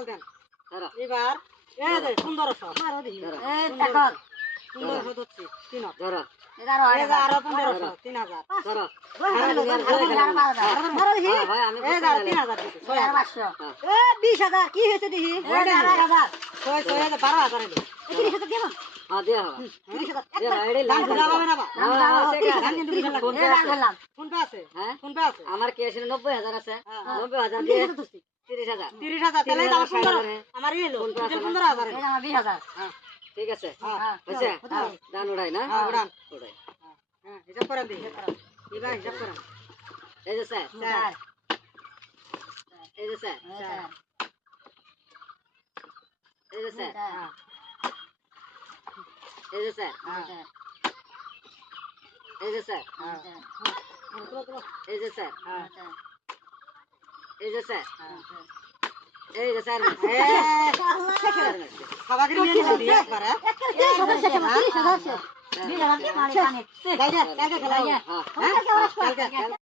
চাল দেন ধরো এবার এই যে 1500 মারো দিই ধরো এই টাকা 1500 ধরছি 3000 ধরো 11 আরো 1500 3000 ধরো মারো দিই হ্যাঁ ভাই আমি এই বুঝতে দাও পারলাম। 3000 দিছি 500 এ 20000 কি হয়েছে দিহি 11000 ছয় 12000 এলো 3000 দেব হ্যাঁ দিয়া হবে 3000 দিয়া ভাই এডি দাম লাইন দাম হবে না বা না না ঠিক আছে দাম কিন্তু বিশাল ফোন লাগবে পে আছে বললাম ফোন পে আছে হ্যাঁ ফোন পে আছে আমার কি আছে 90000 আছে হ্যাঁ, 90000 দিয়ে 30000 30000 তাহলে দাম 15 30,000 আমার এলো ফোন পে আছে না? 15000 এই আমার 20000 ঠিক আছে হ্যাঁ হয়েছে হ্যাঁ দান উড়াই না হ্যাঁ উড়ান উড়াই হ্যাঁ হিসাব করেন দিই এবার হিসাব করেন এই যে স্যার স্যার এই যে স্যার স্যার এই যে স্যার হ্যাঁ এই যে স্যার হ্যাঁ এই যে স্যার হ্যাঁ এই যে স্যার হ্যাঁ এই যে স্যার হ্যাঁ এই যে স্যার খাবার নিয়ে নিয়ে দিয়ে একবার হ্যাঁ বিশ হাজার দিয়ে মারি পানি কালকে খেলা হ্যাঁ হ্যাঁ কালকে